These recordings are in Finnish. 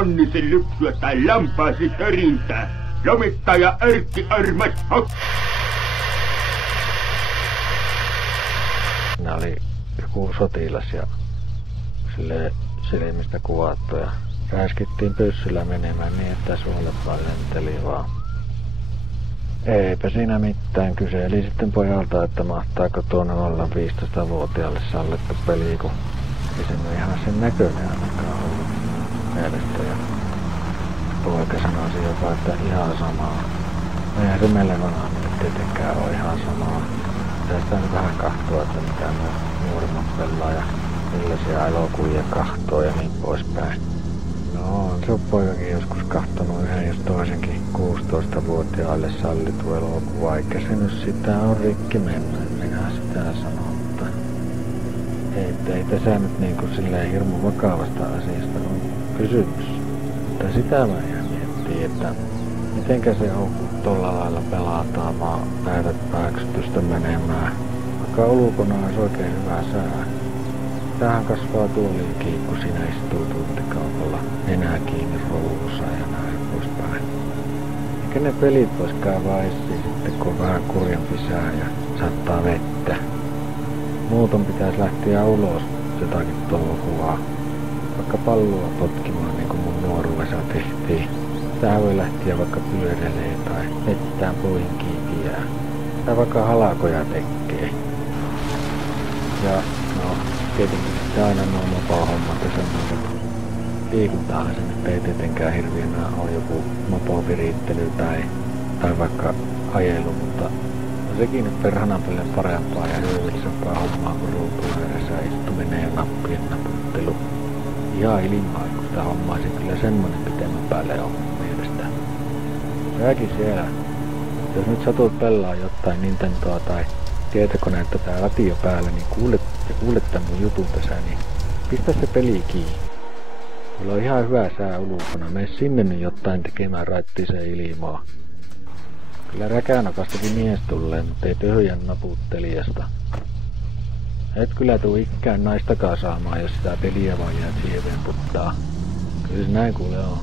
Onnisen lypsyä tai lampaasi törintää. Lomittaja Erkki Armas Siinä oli joku sotilas ja silleen silmistä kuvattu ja räiskittiin pyssyllä menemään niin, että suolet vaan lenteli vaan. Eipä siinä mitään. Kyseli sitten pojalta, että mahtaako tuonne olla 15-vuotiaalle sallittu peli, kun ei se nyt ihan sen näköinen ainakaan ollut mielestä. Ja poika sanoisi jopa, että ihan samaa. Eihän se meille vanhemmille tietenkään ole ihan samaa. Tästä nyt vähän kahtoa, että mitä nuorimmat pelaa ja millaisia elokuvia kahtoo ja niin poispäin. No, on se poikakin joskus kahtonut yhden jos toisenkin 16-vuotiaille sallittu elokuva, eikä se nyt sitä on rikki mennyt, minä sitä sanon, mutta ei tässä nyt niinku silleen hirmu vakavasta asiasta on kysymys. Mutta sitä mä ihan miettii, että mitenkä se on, kun tolla lailla pelataan vaan päivät pääksytystä menemään, vaikka ulkona olisi oikein hyvä sää. Tähän kasvaa tuoliin kiinni, kun siinä istuu tuntikaupalla enää kiinni ruudussa ja näin poispäin. Eikä ne pelit vois kaivaa esiin sitten, kun on vähän kurjempi sää ja saattaa vettä. Muuton pitäisi lähteä ulos jotakin touhua, vaikka palloa potkimaan niin kuin mun nuoruudessa tehtiin. Tähän voi lähteä vaikka pyöräilemään tai mettään puihin kiipiää. Tai vaikka halakoja tekee. Ja no, tietenkin sitten aina nuo mopo-hommat ja semmoiset. Liikuntaahan se nyt ei tietenkään hirveänä ole joku mopovirittely tai vaikka ajelu, mutta no sekin nyt perhana paljon parempaa ja hyödyllisempää hommaa kuin ruutuun edessä istuminen ja nappien naputtelu. Ihan ilmaa, kun sitä hommaa se kyllä semmonen pitemmän päälle on mielestä. Säkin siellä, jos nyt satut pelaa jotain Nintendoa tai tietokoneetta tai radio päällä, niin kuulet tän mun jutun tässä, niin pistä se peli kiinni. Mulla on ihan hyvä sää ulkona, mene sinne nyt jotain tekemään raittiseen ilmaa. Kyllä räkänakastakin mies tulee, mutta ei tyhjän naputtelijasta. Et kyllä tuu ikään naistakaan saamaan, jos sitä peliä vaan jää siihen puttaa. Kyllä se näin kuule on.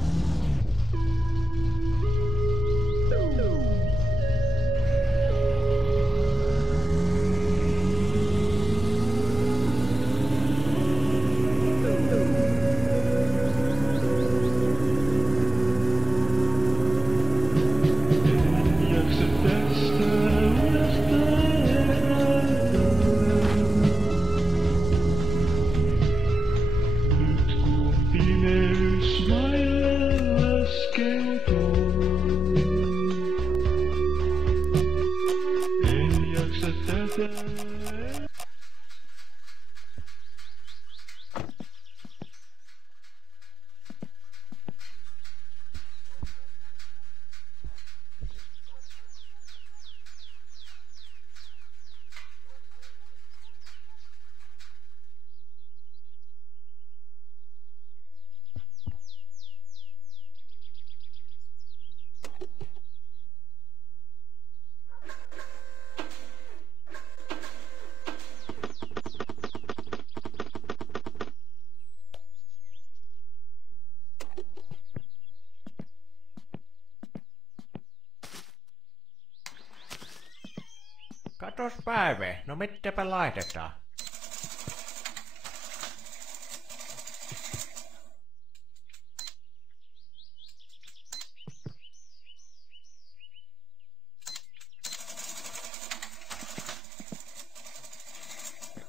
Katos Päive, no mitäpä laitetaan?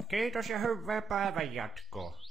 Kiitos ja hyvää päivän jatkoa.